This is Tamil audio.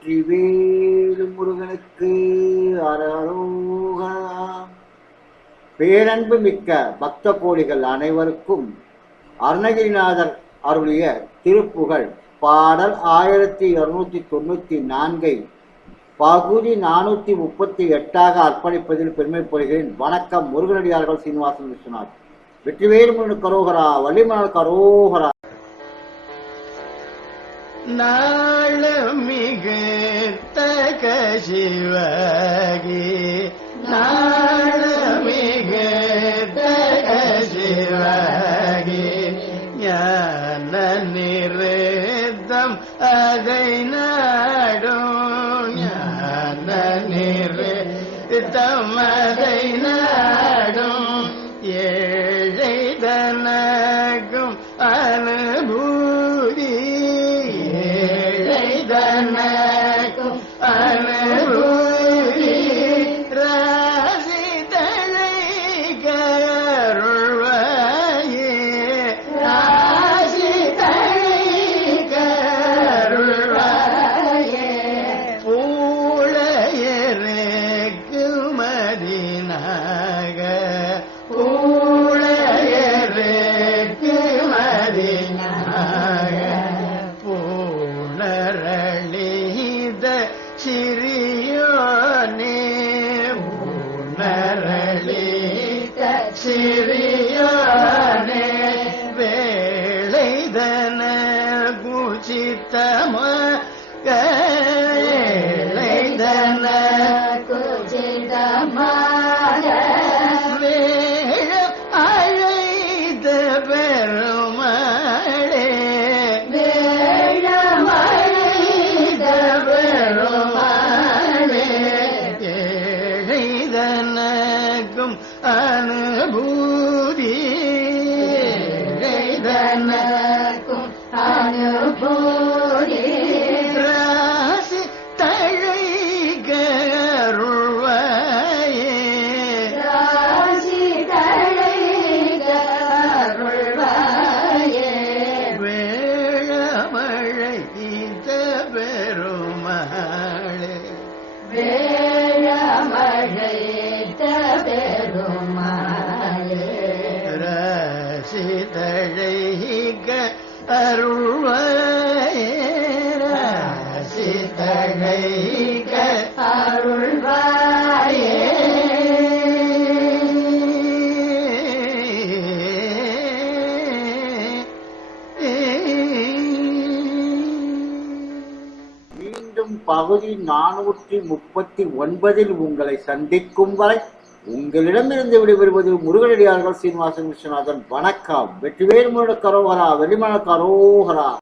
வெற்றிவேலு முருகனுக்கு அரரோகா பேரன்பு மிக்க பக்த கோடிகள் அனைவருக்கும் அருணகிரிநாதர் அருளிய திருப்புகழ். பாடல் ஆயிரத்தி இருநூத்தி தொண்ணூத்தி நான்கை பகுதி நானூத்தி முப்பத்தி எட்டாக அர்ப்பணிப்பதில் பெருமைப்படுகிறேன் வணக்கம் முருகனடியார்கள் சீனிவாசன் விஸ்வநாத். வெற்றிவேல் முருகன் கரோகரா வள்ளிமணல் கரோகரா. நாளமிகு சிவகி நாடமிகு தக சிவகி ஞான நிறுத்தம் அதை நாடும். ஞான நிறுத்தம் அதை நாடும். ஏழைதனக்கும் அனுபூதி. ஏழை அனு பூணரளித சிறியானே பூணரளித சிறியானே வேளைதன குஜித்தம வேளைதன குஜிதமா அனுபூதி ஏழைதனக்கும் அருள்வாயே. மீண்டும் பகுதி நானூற்றி முப்பத்தி ஒன்பதில் உங்களை சந்திக்கும் வரை உங்களிடமிருந்து விடைபெறுவது முருகனடியார்கள் சீனிவாசன் விஸ்வநாதன். வணக்கம். வெற்றிவேல் முருகன் கரோகரா வெளிமண கரோகரா.